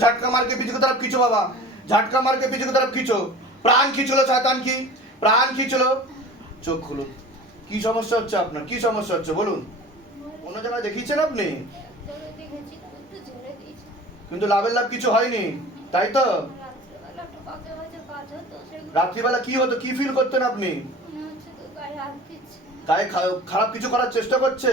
ঝাটকা मार পিছুকে पीछे খিচো বাবা। ঝাটকা बाबा পিছুকে मार খিচো। প্রাণ খিচলো শয়তান কি? প্রাণ খিচলো। চোখ খুলো। কি সমস্যা হচ্ছে আপনার? কি সমস্যা হচ্ছে? বলুন। অন্য জায়গায় দেখিয়েছেন আপনি? কিন্তু লাভের লাভ কিছু হয়নি। তাই তো? রাত্রিবেলা কি হতো? কি ফিল করতেন আপনি? গায়ে খারাপ কিছু করার চেষ্টা করছে?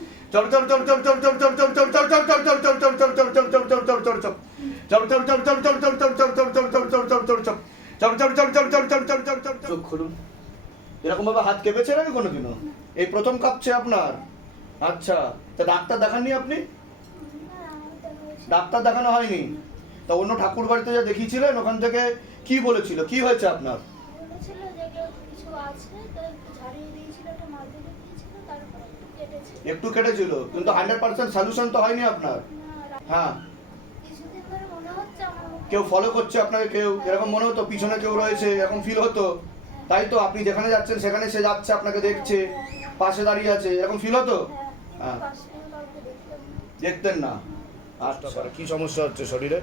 খুলুন এরকম ভাবে হাত কেঁপেছে নাকি কোনোদিনও এই প্রথম কাঁপছে আপনার আচ্ছা তা ডাক্তার দেখাননি আপনি ডাক্তার দেখানো হয়নি তা অন্য ঠাকুর বাড়িতে যা দেখিয়েছিলেন ওখান থেকে কি বলেছিল কি হয়েছে আপনার একটু কেটেছিল কিন্তু হান্ড্রেড পার্সেন্ট সলিউশন তো হয়নি আপনার। হ্যাঁ। কিছুদিন ধরে মনে হচ্ছে আমার মুখে- কেউ ফলো করছে আপনাকে কেউ এরকম মনে হতো পিছনে কেউ রয়েছে এরকম ফিল হতো। তাই তো আপনি যেখানে যাচ্ছেন সেখানে সে যাচ্ছে আপনাকে দেখছে পাশে দাঁড়িয়ে আছে এরকম ফিল হতো? হ্যাঁ। দেখতেন না। আচ্ছা কি সমস্যা হচ্ছে শরীরে?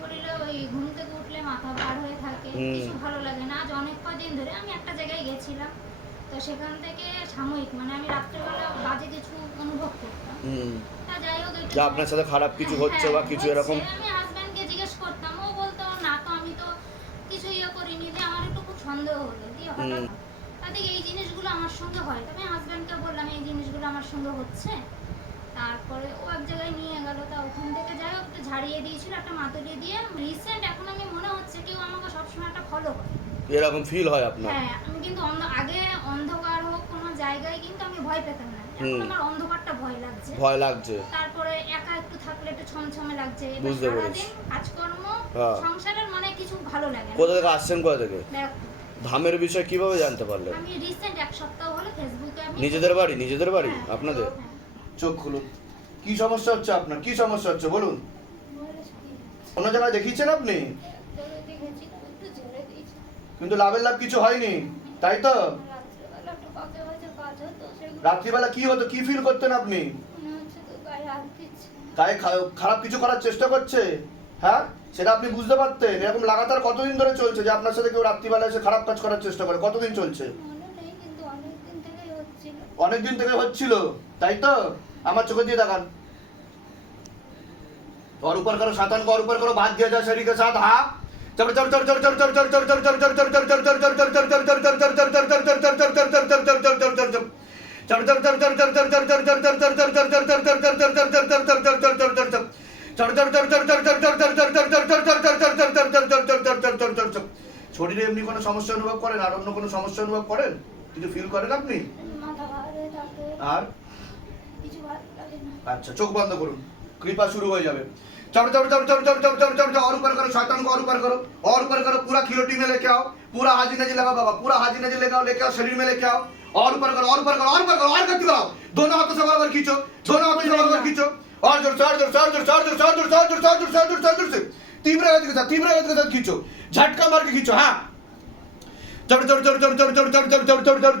শরীরে ওই ঘুম থেকে উঠলে মাথা বার হয়ে থাকে হুম। কিছু ভালো লাগে না। আজ অনেক কদিন ধরে আমি একটা জায়গায় গেছিলাম। তো সেখান থেকে সাময়িক মানে আমি রাত্রেবেলা বাজে কিছু অনুভব করতাম। তা যাই হোক যে আপনার সাথে খারাপ কিছু হচ্ছে বা হ্যাঁ, কিছু এরকম? আমি হাজব্যান্ডকে জিজ্ঞেস করতাম ও বলতো না তো আমি তো কিছু ইয়ে করিনি। যে আমার একটু খুব সন্দেহ হলো। দিয়ে হঠাৎ। তাতে এই জিনিসগুলো আমার সঙ্গে হয়। তবে হাজব্যান্ডকে বললাম এই জিনিসগুলো আমার সঙ্গে হচ্ছে। তারপরে ও এক জায়গায় নিয়ে গেল। তা ওখান থেকে যাই হোক একটু ঝাড়িয়ে দিয়েছিল একটা মাতুলি দিয়ে। রিসেন্ট এখন আমি মনে হচ্ছে কেউ আমাকে সবসময় একটা ফলো করে। এরকম ফিল হয় আপনার। হ্যাঁ আমি কিন্তু অন্ধ আগে অন্ধকার হোক কোনো জায়গায় কিন্তু আমি ভয় পেতাম না। এখন আমার অন্ধকারটা ভয় লাগছে। ভয় লাগছে। তারপরে একা একটু থাকলে একটু ছমছমে লাগছে। বুঝতে পেরেছি। কাজকর্ম হ্যাঁ। সংসারের মানে কিছু ভালো লাগে না। কোথা থেকে আসছেন কোথা থেকে? ধামের বিষয়ে কীভাবে জানতে পারলেন? আমি রিসেন্ট এক সপ্তাহ হলো ফেসবুকে আমি নিজেদের বাড়ি নিজেদের বাড়ি? হ্যাঁ, আপনাদের? হ্যাঁ। চোখ খুলুন। কি সমস্যা হচ্ছে আপনার? কি সমস্যা হচ্ছে? বলুন। অন্য জায়গায় দেখিয়েছেন আপনি তোরে দেখেছি, একটু ঝেড়ে দিয়েছে। কিন্তু লাভের লাভ কিছু হয়নি তাই তো রাত্রেবেলা একটু বাজে বাজে কাজ হতো, সেগুলো রাত্রিবেলা কি হতো কি ফিল করতেন আপনি মনে হচ্ছে তো গায়ে হাত দিচ্ছে। গায়ে খা- খারাপ কিছু করার চেষ্টা করছে হ্যাঁ সেটা আপনি বুঝতে পারতেন এরকম লাগাতার কতদিন ধরে চলছে যে আপনার সাথে কেউ রাত্রিবেলা এসে খারাপ কাজ করার চেষ্টা করে কতদিন চলছে মনে নেই, কিন্তু অনেকদিন থেকেই হচ্ছিল। অনেক দিন থেকে হচ্ছিল তাই তো আমার চোখে দিয়ে দেখান और ऊपर करो सातन को और ऊपर करो बात दिया जाए शरीर के साथ हाँ শরীরে এমনি কোনো সমস্যা অনুভব করেন? আর অন্য কোনো সমস্যা অনুভব করেন? কিছু ফিল করেন আপনি? আর? আচ্ছা চোখ বন্ধ করুন। कृपा शुरू हो जावे। चढ़ चढ़ चढ़ चढ़ चढ़ चढ़ चढ़ चढ़ चढ़ और ऊपर करो, शैतान को और ऊपर करो, और ऊपर करो, पूरा खिलोटी में लेके आओ, पूरा हाजी नजी लगा बाबा, पूरा हाजी नजी लेके आओ लेके आओ, शरीर में लेके आओ, और ऊपर करो, और ऊपर करो, और ऊपर करो, और गति कराओ दोनों हाथों से बराबर खींचो, दोनों हाथों से बराबर खींचो। और ज़ोर ज़ोर ज़ोर ज़ोर से ज़ोर से ज़ोर से ज़ोर से ज़ोर से ज़ोर से, तीव्र गति के साथ, तीव्र गति के साथ खींचो। झटका मार के खींचो हाँ। चढ़ चढ़ चढ़ चढ़ चढ़ चढ़ चढ़ चढ़ चढ़ चढ़ चढ़ चढ़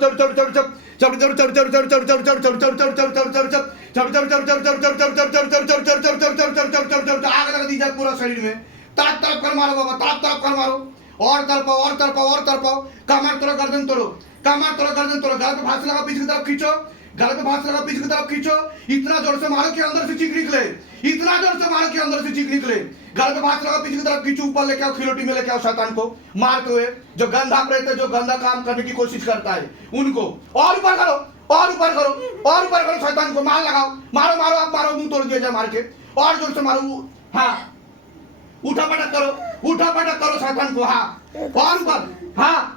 चढ़ चढ़ आग लगा दीजिए पूरा शरीर में ताप ताप कर मारो बाबा ताप ताप कर मारो और तड़पाओ और तड़पाओ और तड़पाओ कमर तोड़ो गर्दन तोड़ो कमर तोड़ो गर्दन तोड़ो गल फांसी लगा पीछे की तरफ़ खींचो गल पे लगा, पीछे की तरफ़ खींचो। इतना ज़ोर से मारो कि अंदर से चीख निकले। इतना ज़ोर से मारो कि अंदर से चीख निकले। गल पे लगा, पीछे की तरफ़ खींचो, ऊपर लेके आओ, खिलोटी में लेके आओ, शैतान को। मारते हुए, जो गंधा प्रेत है, जो गंदा काम करने की कोशिश करता है, उनको और ऊपर करो, और ऊपर करो, और ऊपर करो शैतान को। मार लगाओ, मारो मारो, आप मारो, मुँह तोड़ दिया जाए मार के। और ज़ोर से मारो हाँ। उठा पटक करो उठा पटक करो शैतान को हाँ। और ऊपर हाँ।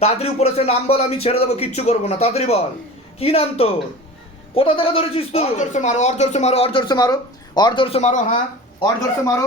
তাড়াতাড়ি উপরে সে নাম বল, আমি ছেড়ে দেবো, কিচ্ছু করব না। তাড়াতাড়ি বল। কি নাম তো কোথা থেকে ধরেছিস তুই? অর্জর্সে মারো অর্জর্সে মারো অর্জর্সে মারো। অর্জর্সে মারো হ্যাঁ। অর্জর্সে মারো।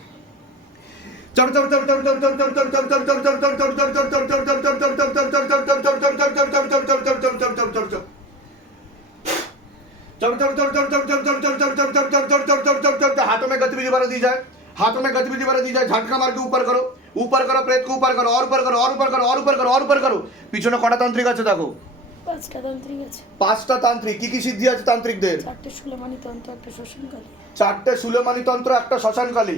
हाथों में गतिविधि बढ़ा दी जाए हाथों में गतिविधि बढ़ा दी जाए झटका मार के ऊपर करो ऊपर करो प्रेत को ऊपर करो और ऊपर करो और ऊपर करो और ऊपर करो और ऊपर करो। পিছনে কটা তান্ত্রিক আছে দেখো পাঁচটা তান্ত্রিক আছে পাঁচটা তান্ত্রিক কি কি সিদ্ধি আছে তান্ত্রিকদের চারটে সুলেমানি তন্ত্র একটা শ্মশানকালী চারটে সুলেমানি তন্ত্র একটা শ্মশানকালী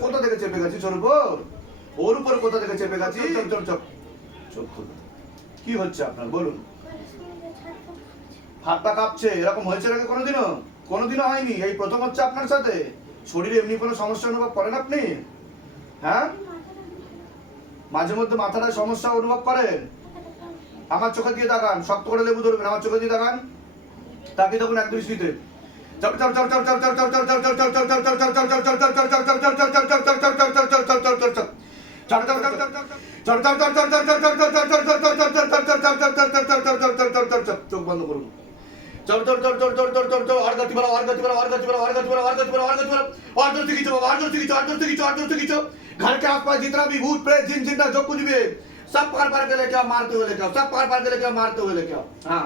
কোথা থেকে চেপে গেছি স্বরূপ ওর উপর কোথা থেকে চেপে গেছি চল চল চল চোখ খুলো। কি হচ্ছে আপনার বলুন হাতটা কাঁপছে এরকম হয়েছে নাকি কোনোদিনও কোনোদিনও হয়নি এই প্রথম হচ্ছে আপনার সাথে শরীরে এমনি কোনো সমস্যা অনুভব করেন আপনি হ্যাঁ মাঝে মধ্যে মাথাটায় সমস্যা অনুভব করেন আমার চোখে দিয়ে তাকান শক্ত করে লেবু ধরবেন আমার চোখে দিয়ে তাকান তাকে তখন এক দৃষ্টিতে চোখ বন্ধ করুন চল চল চল চল চল চল চল চল আর গতি বাড়াও আর গতি বাড়াও আর গতি বাড়াও আর गति बढ़ाओ और गति बढ़ाओ और गति बढ़ाओ और जोर से खींचो बाबा और जोर से खींचो और जोर से खींचो और जोर से खींचो घर के आसपास जितना भी भूत प्रेत जिन जिंदा जो कुछ भी है सब पार पार के लेके आओ मारते हुए लेके आओ सब पार पार के लेके आओ मारते हुए लेके आओ हाँ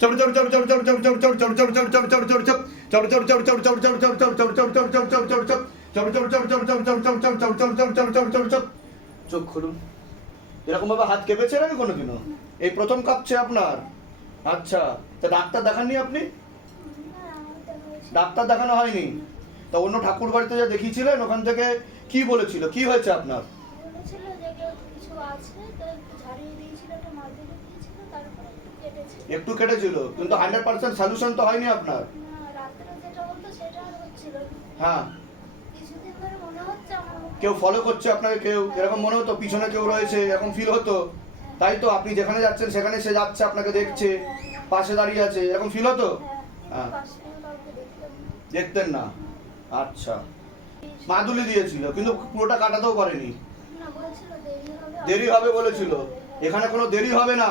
চড় চোখ খুলুন এরকম ভাবে হাত কেঁপেছেন আমি কোনোদিনও এই প্রথম কাঁপছে আপনার আচ্ছা তা ডাক্তার দেখাননি আপনি ডাক্তার দেখানো হয়নি তা অন্য ঠাকুর বাড়িতে যা দেখিয়েছিলেন ওখান থেকে কি বলেছিল কি হয়েছে আপনার একটু কেটেছিল কিন্তু হান্ড্রেড পার্সেন্ট সলিউশন তো হয়নি আপনার। হ্যাঁ, হ্যাঁ। কেউ ফলো করছে আপনাকে কেউ এরকম মনে হতো পিছনে কেউ রয়েছে এরকম ফিল হতো। তাই তো আপনি যেখানে যাচ্ছেন সেখানে সে যাচ্ছে আপনাকে দেখছে পাশে দাঁড়িয়ে আছে এরকম ফিল হতো? হ্যাঁ, হ্যাঁ। দেখতেন না। আচ্ছা। মাদুলি দিয়েছিল কিন্তু পুরোটা কাটাতেও পারেনি। দেরি হবে বলেছিল। এখানে কোনো দেরি হবে না।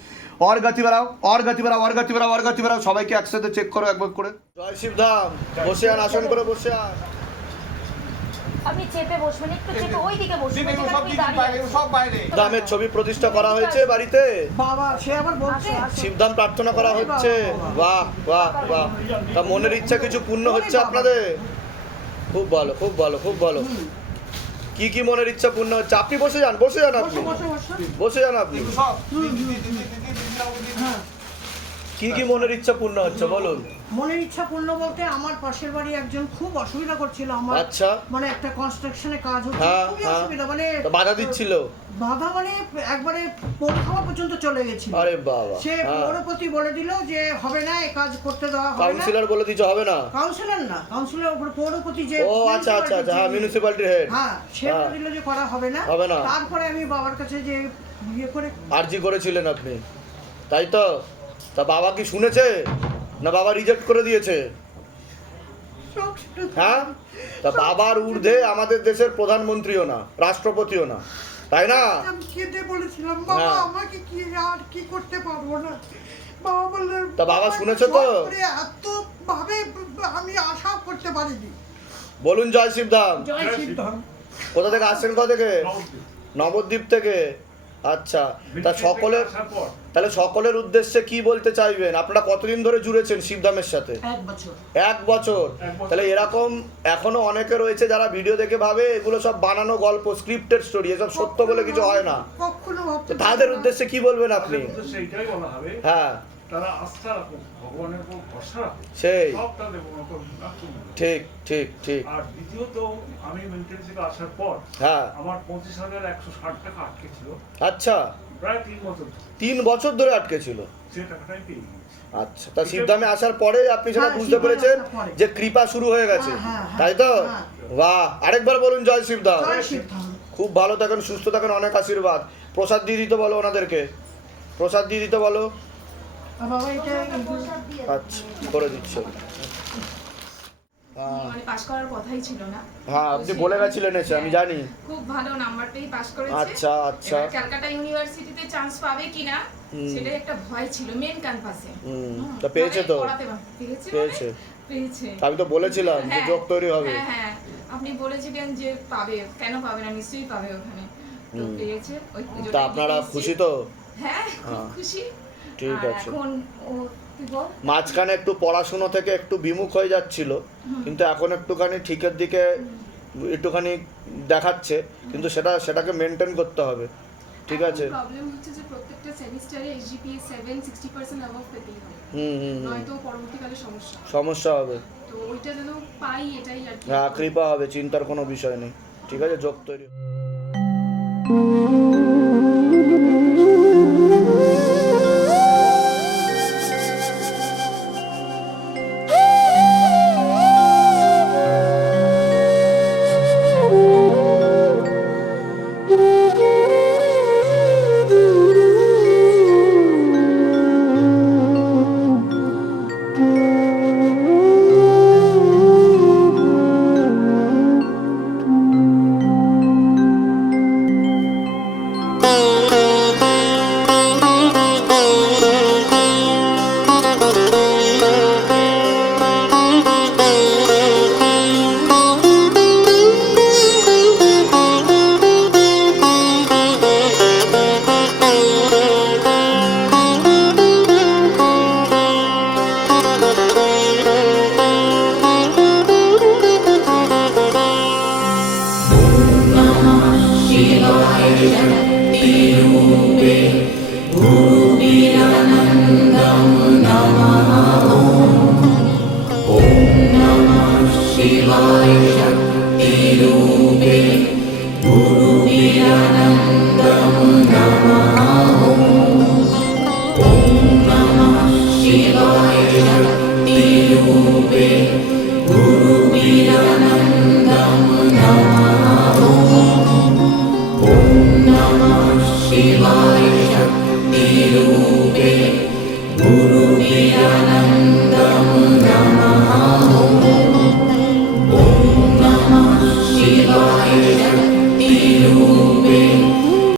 অর গতি বাড়াও অর গতি বাড়াও অর গতি বাড়াও অর গতি বাড়াও। সবাইকে একসাথে চেক করো একবার করে। জয় শিব ধাম বসে আন আসন করে বসে আন। আপনি চেপে বসবেন একটু চেপে ওই দিকে বসবেন সব বাইরে সব বাইরে। দামের ছবি প্রতিষ্ঠা করা আচ্ছা, হয়েছে আচ্ছা। বাড়িতে? বাবা সে আবার বলছে। শিবদান প্রার্থনা করা হচ্ছে। বাহ বাহ বাহ। তা মনের ইচ্ছা কিছু পূর্ণ হচ্ছে আপনাদের? খুব ভালো খুব ভালো খুব ভালো। কি কি মনের ইচ্ছা পূর্ণ হচ্ছে? আপনি বসে যান বসে যান আপনি। বসে যান আপনি। কি কি মনের ইচ্ছা পূর্ণ হচ্ছে বলুন। মনের ইচ্ছা পূর্ণ বলতে আমার পাশের বাড়ি একজন খুব অসুবিধা করছিল আমার। আচ্ছা। মানে একটা কনস্ট্রাকশনে কাজ হচ্ছে হ্যাঁ, খুবই হ্যাঁ। অসুবিধা মানে বাধা দিচ্ছিল? বাধা মানে একবারে পোড় খাওয়া পর্যন্ত চলে গেছিল। আরে বাবা সে হ্যাঁ। পৌরপতি বলে দিল যে হবে না এই কাজ করতে দেওয়া হবে না। কাউন্সিলর বলে দিচ্ছে হবে না? কাউন্সিলর না কাউন্সিলর উপরে পৌরপতি যে ও আচ্ছা আচ্ছা আচ্ছা হ্যাঁ মিউনিসিপ্যালিটির হেড হ্যাঁ সে। বলে দিল যে করা হবে না। হবে না। তারপরে আমি বাবার কাছে যে বিয়ে করে আরজি করেছিলেন আপনি? তাই তো? তা বাবা কি শুনেছে? না বাবা রিজেক্ট করে দিয়েছে? হ্যাঁ? তা বাবার ঊর্ধ্বে আমাদের দেশের প্রধানমন্ত্রীও না রাষ্ট্রপতিও না তাই না? আমি বলেছিলাম বাবা হ্যাঁ। আমাকে কি আর কি করতে পারব না? বাবা বললেন তা বাবা শুনেছে তো? এত ভাবে আমি আশা করতে পারিনি। বলুন জয় শিবধাম জয় সিদ্ধান্ত কোথা থেকে আসছেন কোথা থেকে? নবদ্বীপ থেকে? আচ্ছা তা সকলের তাহলে সকলের উদ্দেশ্যে কি বলতে চাইবেন? আপনারা কতদিন ধরে জুড়েছেন শিবধামের সাথে? এক বছর। তাহলে এরকম এখনও অনেকে রয়েছে যারা ভিডিও দেখে ভাবে এগুলো সব বানানো গল্প স্ক্রিপ্টেড স্টোরি এসব সত্য বলে কিছু হয় না। তো তাদের উদ্দেশ্যে কি বলবেন আপনি? সেইটাই বলা হবে। হ্যাঁ। তারা আস্থা রাখুক ভগবানের উপর ভরসা রাখুক সেই। সব তাদের ঠিক ঠিক ঠিক। আর দ্বিতীয়ত আমি মিলিটারি থেকে আসার পর হ্যাঁ। আমার পঁচিশ হাজার একশো ষাট টাকা আটকে ছিল। আচ্ছা। প্রায় তিন বছর ধরে। তিন বছর ধরে আটকে ছিল? সে টাকাটা আমি পেয়ে আচ্ছা তা শিবধামে আসার পরে আপনি সেটা হ্যাঁ, বুঝতে পেরেছেন যে কৃপা শুরু হয়ে গেছে। হ্যাঁ, হ্যাঁ, তাই তো। বাহ। আরেকবার বলুন জয় শিবধাম জয় খুব ভালো থাকেন সুস্থ থাকেন অনেক আশীর্বাদ। প্রসাদ দিয়ে দিতে বলো ওনাদেরকে। প্রসাদ দিয়ে দিতে বলো। আচ্ছা করে দিচ্ছ। হ্যাঁ, মানে পাশ করার কথাই ছিল না। হ্যাঁ আপনি বলে গেছিলেন এসে আমি জানি। খুব ভালো নাম্বার পেয়ে পাশ করেছে। আচ্ছা, আচ্ছা। ক্যালকাটা ইউনিভার্সিটিতে চান্স পাবে কিনা সেটাই একটা ভয় ছিল মেন ক্যাম্পাসে তা পেয়েছে তো? পেয়েছে পেয়েছে। আমি তো বলেছিলাম যে হ্যাঁ, যোগ তৈরি হবে। হ্যাঁ হ্যাঁ। আপনি বলেছিলেন যে পাবে কেন পাবে না? নিশ্চয়ই পাবে ওখানে। তো পেয়েছে। তা আপনারা খুশি তো? হ্যাঁ হ্যাঁ। খুশি। ঠিক আছে। মাঝখানে একটু পড়াশুনো থেকে একটু বিমুখ হয়ে যাচ্ছিল কিন্তু এখন একটুখানি ঠিকের দিকে একটুখানি দেখাচ্ছে কিন্তু সেটা সেটাকে মেনটেন করতে হবে। ঠিক আছে। প্রবলেম হচ্ছে যে প্রত্যেকটা সেমিস্টারে অ্যাবভ পেতেই হবে। হুম হুম। নয়তো পরবর্তীকালে সমস্যা সমস্যা হবে। তো ওইটা যেন পাই এটাই আর কি। হ্যাঁ কৃপা হবে চিন্তার কোনো বিষয় নেই। ঠিক আছে যোগ তৈরি।